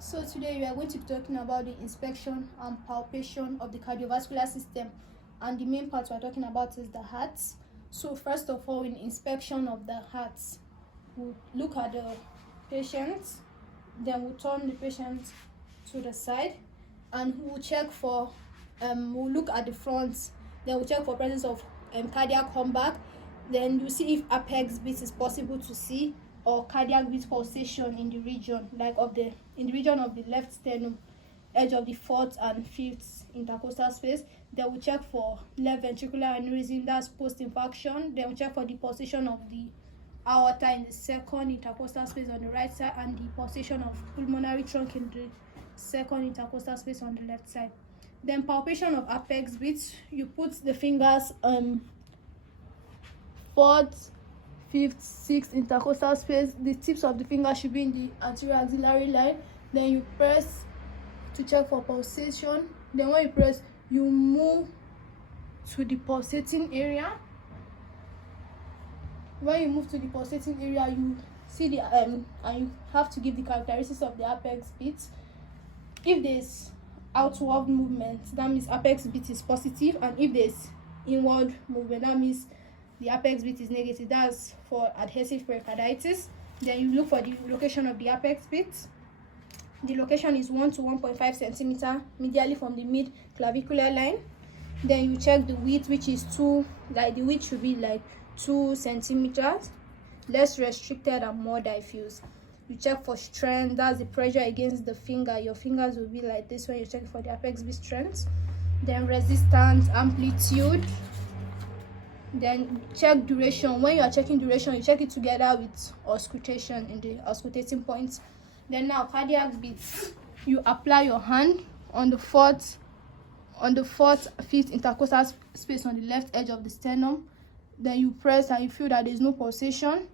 So today we are going to be talking about the inspection and palpation of the cardiovascular system, and the main part we are talking about is the heart. So first of all, in inspection of the heart, we'll look at the patient, then we'll turn the patient to the side, and we'll check for we'll look at the front, then we'll check for presence of cardiac comeback. Then you see if apex beat is possible to see, or cardiac beat pulsation in the region of the left sternum, edge of the fourth and fifth intercostal space. Then we check for left ventricular aneurysm, that's post-infarction. Then we check for the pulsation of the aorta in the second intercostal space on the right side, and the pulsation of pulmonary trunk in the second intercostal space on the left side. Then palpation of apex beats, you put the fingers fourth, fifth, sixth intercostal space. The tips of the finger should be in the anterior axillary line. Then you press to check for pulsation. Then when you press, you move to the pulsating area. When you move to the pulsating area, you see the and you have to give the characteristics of the apex beat. If there's outward movement, that means apex beat is positive, and if there's inward movement, that means the apex beat is negative. That's for adhesive pericarditis. Then you look for the location of the apex beat. The location is 1 to 1.5 centimeter medially from the mid clavicular line. Then you check the width, which is the width should be 2 centimeters, less restricted and more diffuse. You check for strength, that's the pressure against the finger. Your fingers will be like this when you check for the apex beat strength. Then resistance, amplitude. Then check duration. When you are checking duration, you check it together with auscultation in the auscultating points. Then now cardiac beats, you apply your hand on the fourth, fifth intercostal space on the left edge of the sternum. Then you press and you feel that there is no pulsation.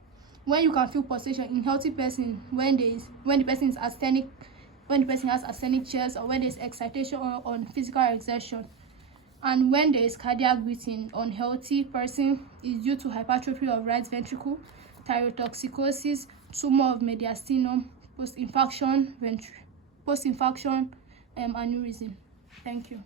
When you can feel pulsation in healthy person, when the person is asthenic, when the person has asthenic chest, or when there is excitation or on physical exertion. And when there is cardiac beating on healthy person, is due to hypertrophy of right ventricle, thyrotoxicosis, tumor of mediastinum, post-infarction aneurysm. Thank you.